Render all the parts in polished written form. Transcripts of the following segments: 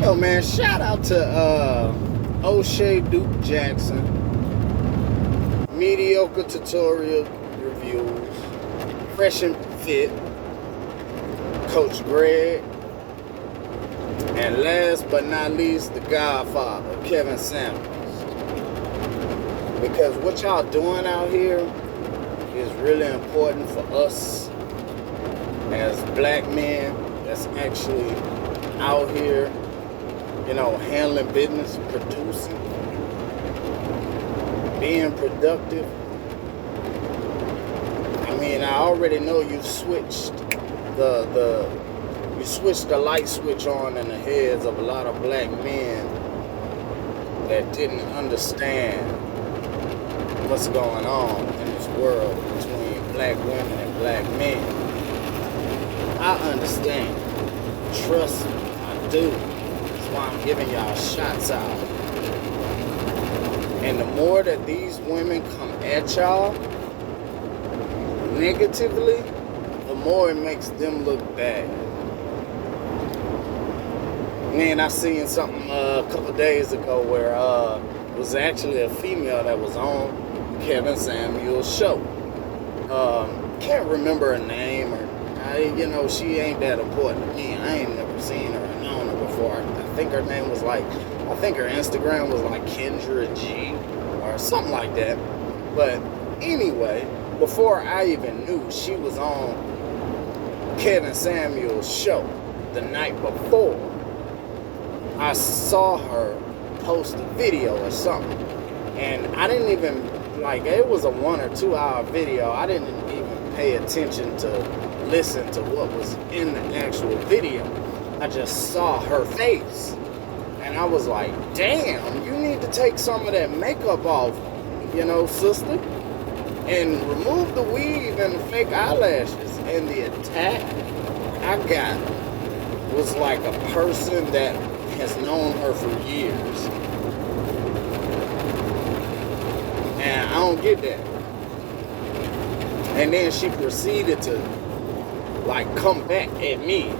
Yo, man, shout out to O'Shea Duke Jackson, mediocre tutorial reviews, fresh and fit, Coach Greg, and last but not least, the Godfather, Kevin Samuels. Because what y'all doing out here is really important for us as black men that's actually out here, handling business, producing, being productive. I mean, I already know you switched the light switch on in the heads of a lot of black men that didn't understand what's going on in this world between black women and black men. I understand. Trust me, I do. That's why I'm giving y'all shots out. And the more that these women come at y'all negatively, the more it makes them look bad. Man, I seen something a couple days ago where it was actually a female that was on Kevin Samuels' show. Can't remember her name, or she ain't that important to me. I ain't never seen her or known her before. I think her name was I think her Instagram was like Kendra G or something like that. But anyway, before I even knew she was on Kevin Samuels' show the night before, I saw her post a video or something. And I didn't even, it was a 1 or 2 hour video. I didn't even pay attention to listen to what was in the actual video. I just saw her face. And I was like, damn, you need to take some of that makeup off, sister. And remove the weave and the fake eyelashes. And the attack I got was like a person that has known her for years. And I don't get that. And then she proceeded to come back at me,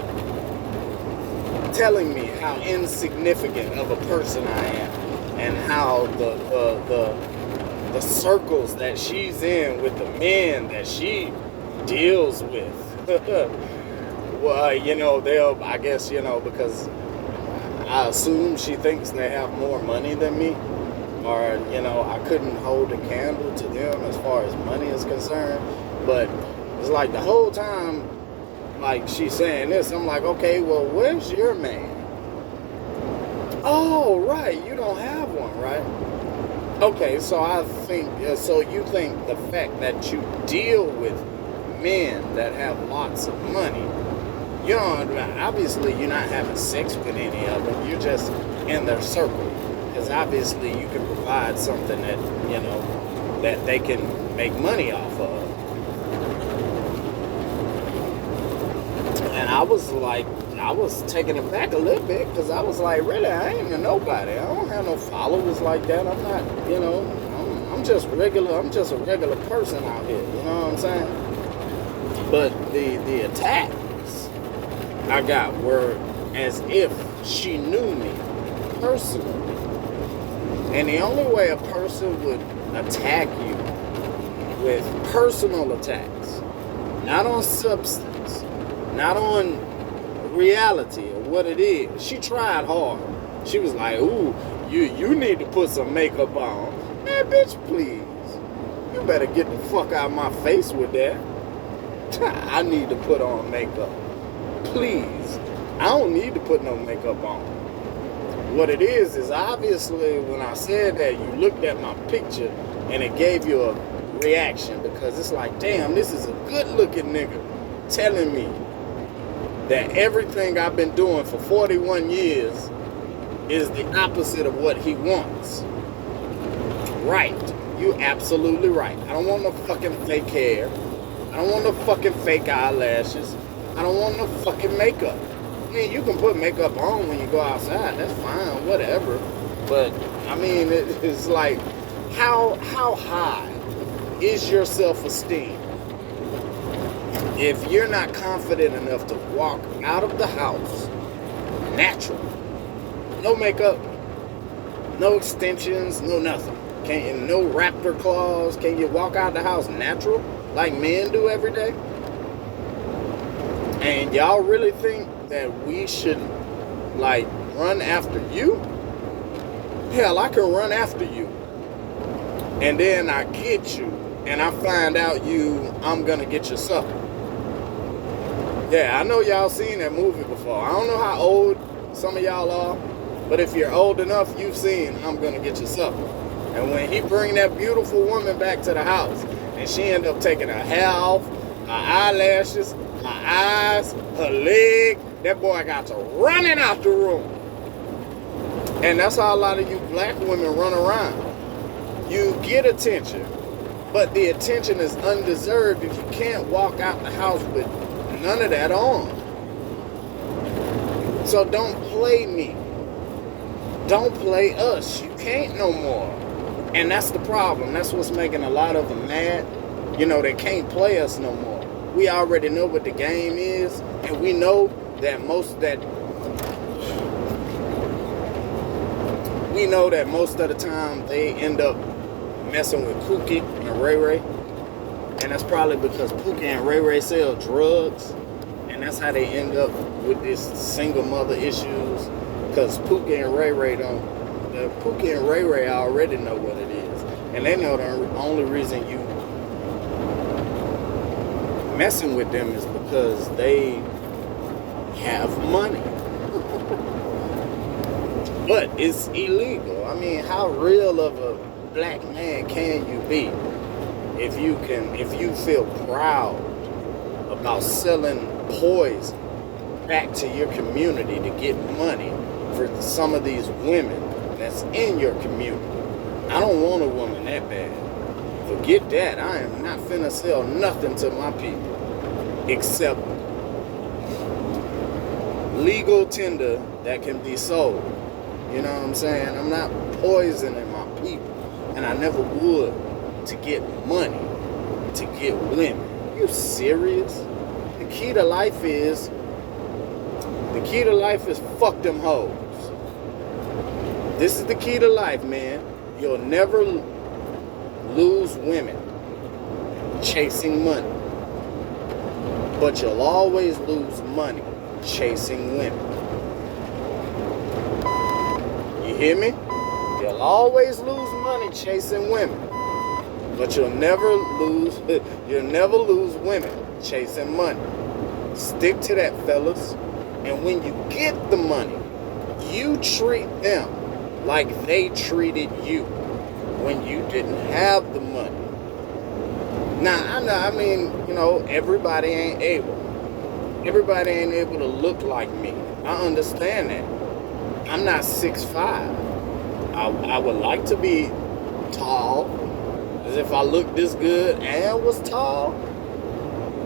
telling me how insignificant of a person I am, and how the circles that she's in with the men that she deals with. Well, they'll, I guess, because I assume she thinks they have more money than me, or I couldn't hold a candle to them as far as money is concerned. But it's like the whole time, she's saying this, I'm like, okay, well, where's your man? Oh, right, you don't have one, right? Okay, so I think, so you think the fact that you deal with men that have lots of money, obviously you're not having sex with any of them, you're just in their circle, because obviously you can provide something that, that they can make money off of. And I was taken aback a little bit, because I was like, really, I ain't a nobody. I don't have no followers like that. I'm not, I'm just regular. I'm just a regular person out here. You know what I'm saying? But the attacks I got were as if she knew me personally. And the only way a person would attack you with personal attacks, not on substance, not on reality or what it is. She tried hard. She was like, ooh, you need to put some makeup on. Man, bitch, please. You better get the fuck out of my face with that. I need to put on makeup. Please. I don't need to put no makeup on. What it is obviously when I said that, you looked at my picture and it gave you a reaction, because it's like, damn, this is a good looking nigga telling me that everything I've been doing for 41 years is the opposite of what he wants. Right. You absolutely right. I don't want no fucking fake hair. I don't want no fucking fake eyelashes. I don't want no fucking makeup. I mean, you can put makeup on when you go outside. That's fine, whatever. But, I mean, it's like, how high is your self-esteem if you're not confident enough to walk out of the house naturally No makeup, no extensions, no nothing. Can't no raptor claws. Can you walk out the house natural like men do every day? And y'all really think that we should like run after you? Hell, I can run after you. And then I get you and I find out I'm gonna get your supper. Yeah, I know y'all seen that movie before. I don't know how old some of y'all are, but if you're old enough, you've seen I'm gonna get your supper. And when he bring that beautiful woman back to the house, and she end up taking her hair off, her eyelashes, her eyes, her leg, that boy got to running out the room. And that's how a lot of you black women run around. You get attention, but the attention is undeserved if you can't walk out the house with none of that on. So don't play me. Don't play us. You can't no more. And that's the problem. That's what's making a lot of them mad. You know, they can't play us no more. We already know what the game is, and we know that most of the time they end up messing with Pookie and Ray Ray. And that's probably because Pookie and Ray Ray sell drugs. And that's how they end up with this single mother issues. Because Pookie and Ray Ray already know what it is. And they know the only reason you messing with them is because they have money. But it's illegal. I mean, how real of a black man can you be if you feel proud about selling poison back to your community to get money for some of these women that's in your community? I don't want a woman that bad. Forget that. I am not finna sell nothing to my people except legal tender that can be sold. You know what I'm saying? I'm not poisoning my people, and I never would, to get money, to get women. You serious? The key to life is fuck them hoes. This is the key to life, man. You'll never lose women chasing money, but you'll always lose money chasing women. You hear me? You'll always lose money chasing women, but you'll never lose women chasing money. Stick to that, fellas. And when you get the money, you treat them like they treated you when you didn't have the money. Now, I mean, you know, everybody ain't able to look like me. I understand that. I'm not 6'5". I would like to be tall. As if I looked this good and was tall,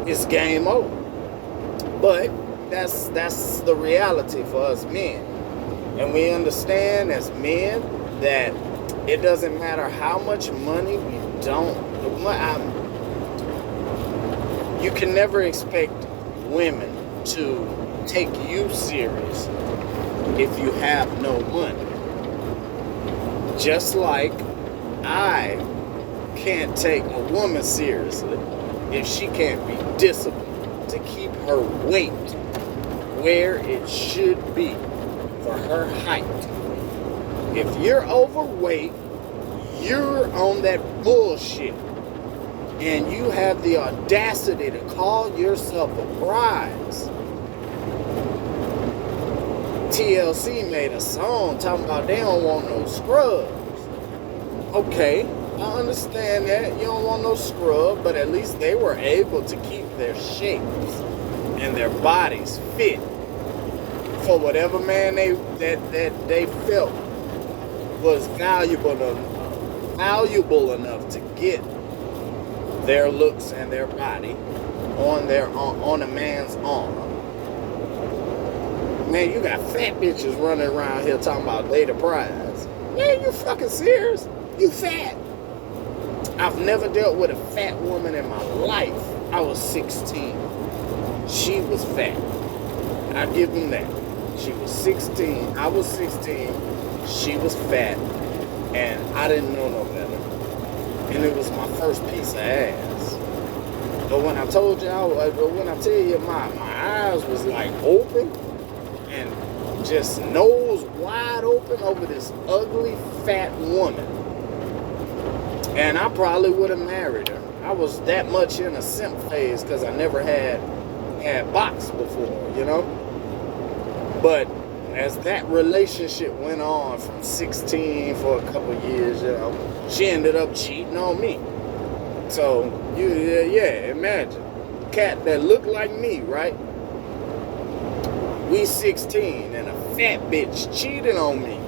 it's game over. But that's the reality for us men. And we understand as men that it doesn't matter how much money we don't. You can never expect women to take you serious if you have no money. Just like I can't take a woman seriously if she can't be disciplined to keep her weight where it should be for her height. If you're overweight, you're on that bullshit, and you have the audacity to call yourself a prize. TLC made a song talking about they don't want no scrubs. Okay, I understand that. You don't want no scrub, but at least they were able to keep their shapes and their bodies fit for whatever man they felt was valuable enough to get their looks and their body on a man's arm. Man, you got fat bitches running around here talking about they the prize. Man, you fucking serious? You fat? I've never dealt with a fat woman in my life. I was 16. She was fat. I give them that. She was 16. I was 16. She was fat. And I didn't know no better. And it was my first piece of ass. But when I told y'all, when I tell you my eyes was like open and just nose wide open over this ugly fat woman. And I probably would have married her. I was that much in a simp phase because I never had boxed before, you know? But as that relationship went on from 16 for a couple years, you know, she ended up cheating on me. So, imagine. Cat that looked like me, right? We 16 and a fat bitch cheated on me.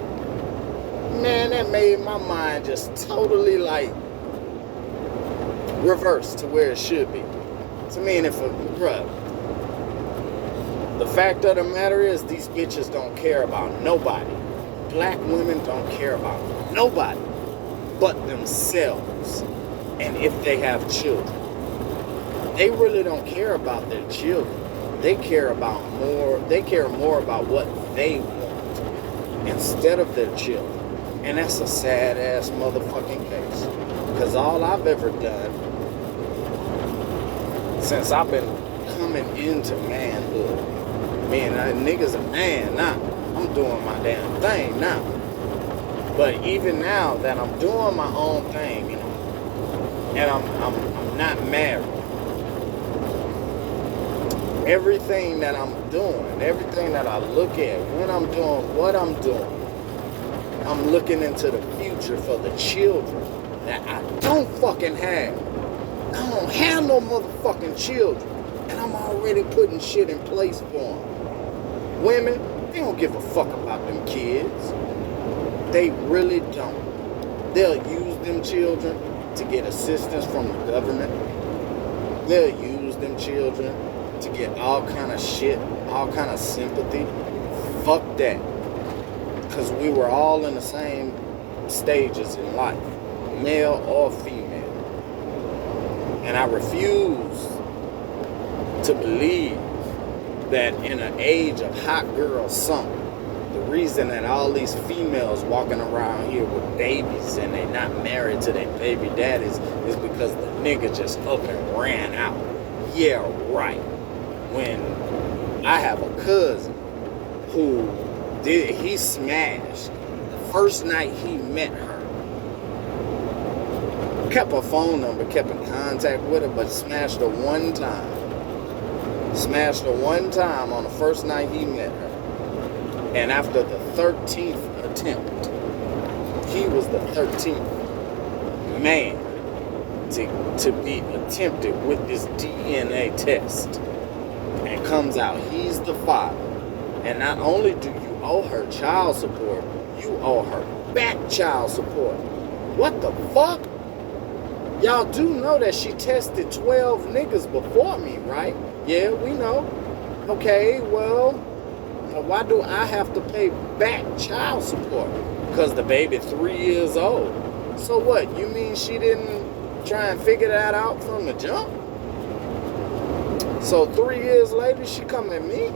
Man, that made my mind just totally like reverse to where it should be. So meaning for, bruh, the fact of the matter is these bitches don't care about nobody. Black women don't care about nobody but themselves. And if they have children, they really don't care about their children. They care more about what they want instead of their children. And that's a sad ass motherfucking case. Because all I've ever done since I've been coming into manhood, man, nigga's a man now. I'm doing my damn thing now. But even now that I'm doing my own thing, you know, and I'm not married, everything that I'm doing, everything that I look at, when I'm doing what I'm doing, I'm looking into the future for the children that I don't fucking have. I don't have no motherfucking children. And I'm already putting shit in place for them. Women, they don't give a fuck about them kids. They really don't. They'll use them children to get assistance from the government. They'll use them children to get all kind of shit, all kind of sympathy. Fuck that. Because we were all in the same stages in life, male or female. And I refuse to believe that in an age of hot girl summer, the reason that all these females walking around here with babies and they not married to their baby daddies is because the nigga just up and ran out. Yeah, right. When I have a cousin who he smashed the first night he met her. Kept her phone number, kept in contact with her, but smashed her one time. Smashed her one time on the first night he met her. And after the 13th attempt, he was the 13th man to be attempted with this DNA test. And comes out, he's the father. And not only do you owe her child support, you owe her back child support. What the fuck? Y'all do know that she tested 12 niggas before me, right? Yeah, we know. Okay, well, why do I have to pay back child support? Because the baby 3 years old. So what, you mean she didn't try and figure that out from the jump? So 3 years later, she come at me,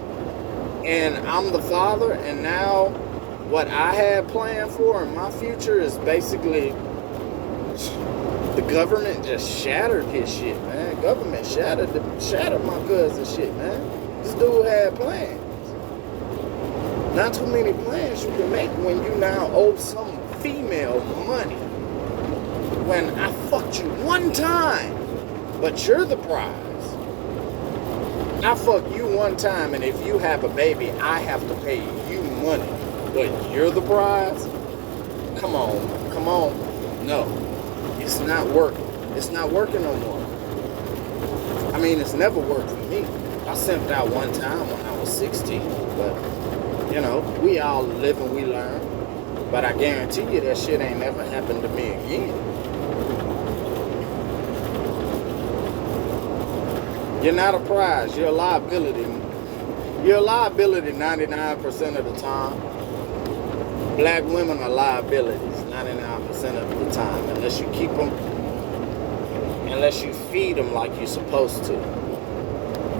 and I'm the father, and now what I had planned for in my future is basically the government just shattered his shit, man. Government shattered my cousin's shit, man. This dude had plans. Not too many plans you can make when you now owe some female money. When I fucked you one time, but you're the prize. I fuck you one time, and if you have a baby, I have to pay you money. But you're the prize? Come on. No. It's not working. It's not working no more. I mean, it's never worked for me. I simped out one time when I was 16. But, you know, we all live and we learn. But I guarantee you that shit ain't never happened to me again. You're not a prize. You're a liability. You're a liability 99% of the time. Black women are liabilities 99% of the time. Unless you keep them, unless you feed them like you're supposed to.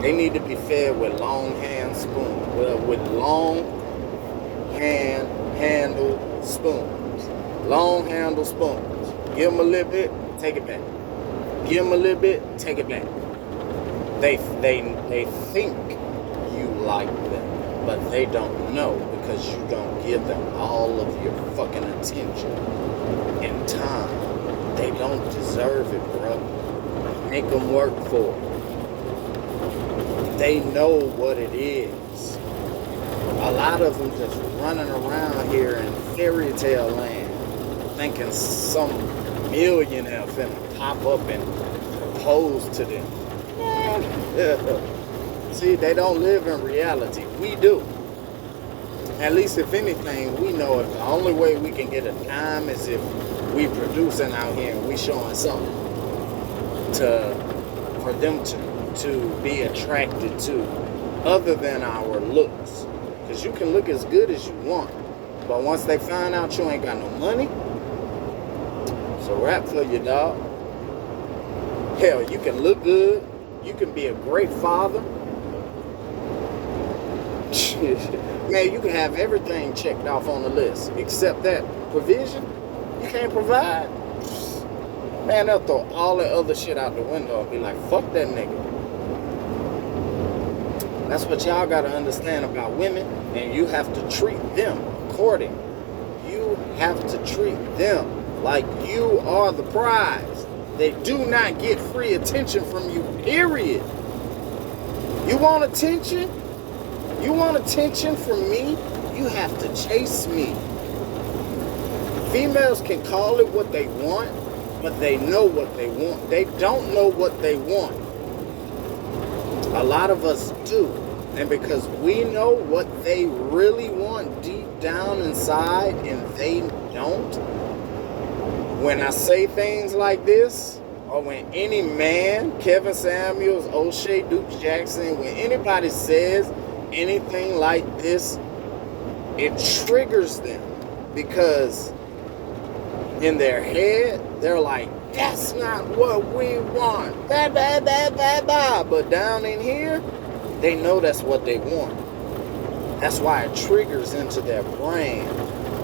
They need to be fed with long hand spoons. With long handle spoons. Long handle spoons. Give them a little bit, take it back. Give them a little bit, take it back. They think you like them, but they don't know because you don't give them all of your fucking attention and time. They don't deserve it, bro. Make them work for it. They know what it is. A lot of them just running around here in fairy tale land thinking some millionaire finna pop up and propose to them. See, they don't live in reality. We do. At least if anything, we know if the only way we can get a dime is if we producing out here and we showing something for them to be attracted to other than our looks. Because you can look as good as you want, but once they find out you ain't got no money, it's a wrap for you, dog. Hell, you can look good, you can be a great father. Man, you can have everything checked off on the list except that provision. You can't provide. Man, they'll throw all that other shit out the window and be like, fuck that nigga. That's what y'all gotta understand about women, and you have to treat them accordingly. You have to treat them like you are the prize. They do not get free attention from you, period. You want attention? You want attention from me? You have to chase me. Females can call it what they want, but they know what they want. They don't know what they want. A lot of us do. And because we know what they really want deep down inside and they don't, when I say things like this, or when any man, Kevin Samuels, O'Shea Dukes Jackson, when anybody says anything like this, it triggers them because in their head, they're like, that's not what we want. Blah, blah, blah, blah, blah. But down in here, they know that's what they want. That's why it triggers into their brain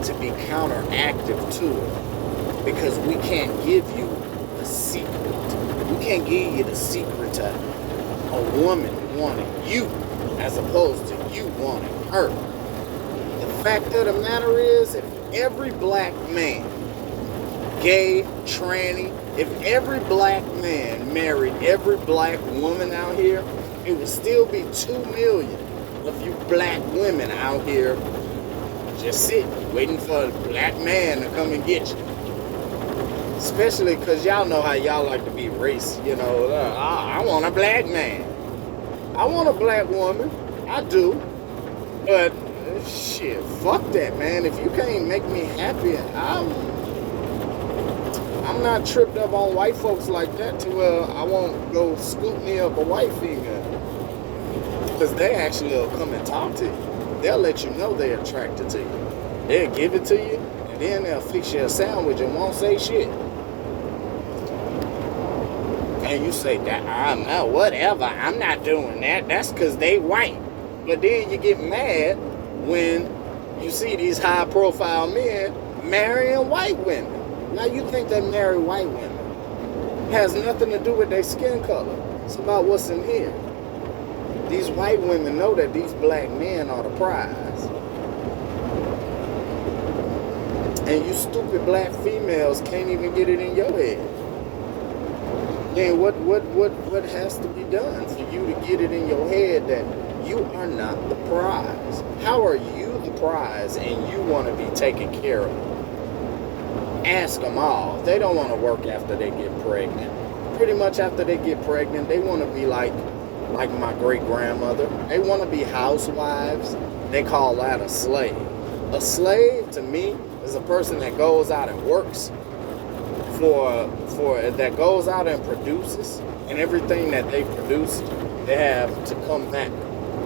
to be counteractive to it. Because we can't give you the secret. We can't give you the secret to a woman wanting you as opposed to you wanting her. The fact of the matter is, if every black man, gay, tranny, if every black man married every black woman out here, it would still be 2 million of you black women out here just sitting, waiting for a black man to come and get you. Especially because y'all know how y'all like to be race, you know. I want a black man. I want a black woman. I do. But, shit, fuck that, man. If you can't make me happy, I'm not tripped up on white folks like that to where I won't go scoop me up a white female. Because they actually will come and talk to you. They'll let you know they're attracted to you. They'll give it to you, and then they'll fix you a sandwich and won't say shit. And you say, I'm not, whatever, I'm not doing that. That's because they white. But then you get mad when you see these high-profile men marrying white women. Now you think they marry white women. It has nothing to do with their skin color. It's about what's in here. These white women know that these black men are the prize. And you stupid black females can't even get it in your head. Then what has to be done for you to get it in your head that you are not the prize? How are you the prize and you want to be taken care of? Ask them all. They don't want to work after they get pregnant. Pretty much after they get pregnant, they want to be like my great-grandmother. They want to be housewives. They call that a slave. A slave, to me, is a person that goes out and works that goes out and produces, and everything that they produce, they have to come back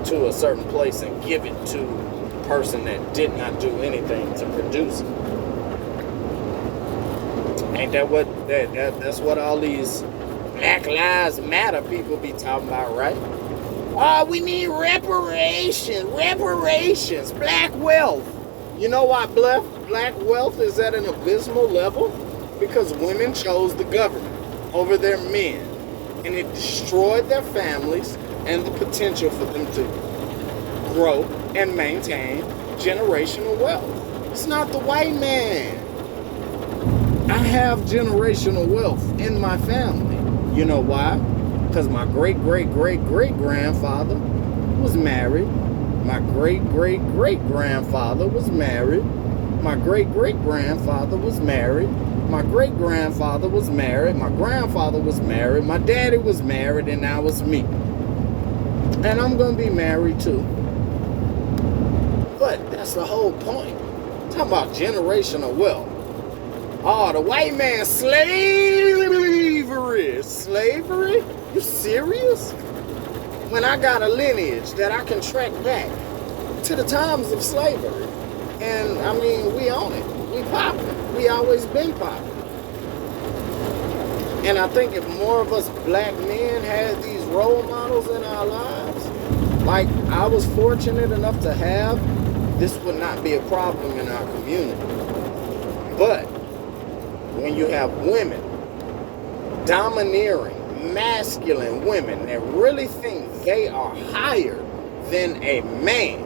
to a certain place and give it to the person that did not do anything to produce it. Ain't that what that's what all these Black Lives Matter people be talking about, right? Oh, we need reparations, black wealth. You know why black wealth is at an abysmal level? Because women chose the government over their men. And it destroyed their families and the potential for them to grow and maintain generational wealth. It's not the white man. I have generational wealth in my family. You know why? Because my great-great-great-great-grandfather was married. My great-great-great-grandfather was married. My great-great-grandfather was married. My great-grandfather was married. My grandfather was married. My daddy was married, and now it's me. And I'm going to be married too. But that's the whole point. I'm talking about generational wealth. Oh, the white man slavery. Slavery? You serious? When I got a lineage that I can track back to the times of slavery. And I mean, we own it. We poppin'. We always been poppin'. And I think if more of us black men had these role models in our lives, like I was fortunate enough to have, this would not be a problem in our community. But when you have women, domineering, masculine women that really think they are higher than a man,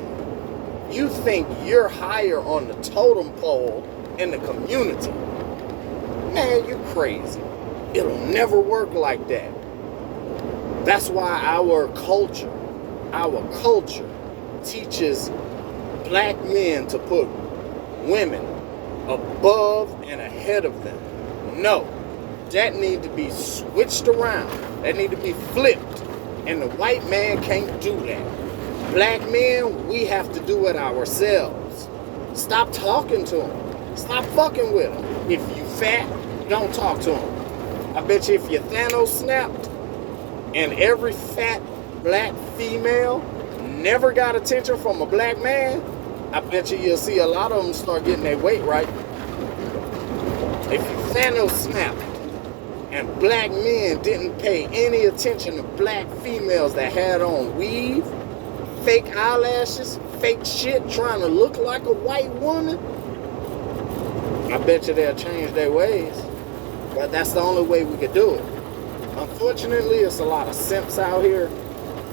you think you're higher on the totem pole in the community. Man, you crazy. It'll never work like that. That's why our culture teaches black men to put women above and ahead of them. No, that need to be switched around. That need to be flipped. And the white man can't do that. Black men, we have to do it ourselves. Stop talking to them. Stop fucking with them. If you fat, don't talk to them. I bet you if your Thanos snapped and every fat black female never got attention from a black man, I bet you'll see a lot of them start getting their weight right. If Thanos snapped and black men didn't pay any attention to black females that had on weave, fake eyelashes, fake shit, trying to look like a white woman, I bet you they'll change their ways. But that's the only way we could do it. Unfortunately, it's a lot of simps out here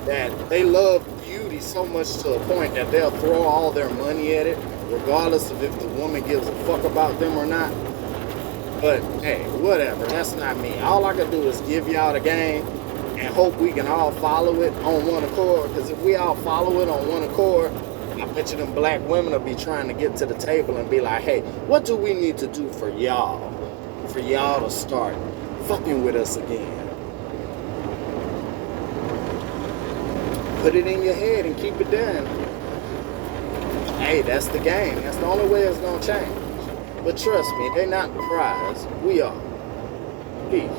that they love beauty so much to a point that they'll throw all their money at it, regardless of if the woman gives a fuck about them or not. But hey, whatever, that's not me. All I can do is give y'all the game and hope we can all follow it on one accord. Because if we all follow it on one accord, I bet you them black women will be trying to get to the table and be like, hey, what do we need to do for y'all? For y'all to start fucking with us again. Put it in your head and keep it done. Hey, that's the game. That's the only way it's gonna change. But trust me, they're not the prize. We are. Peace.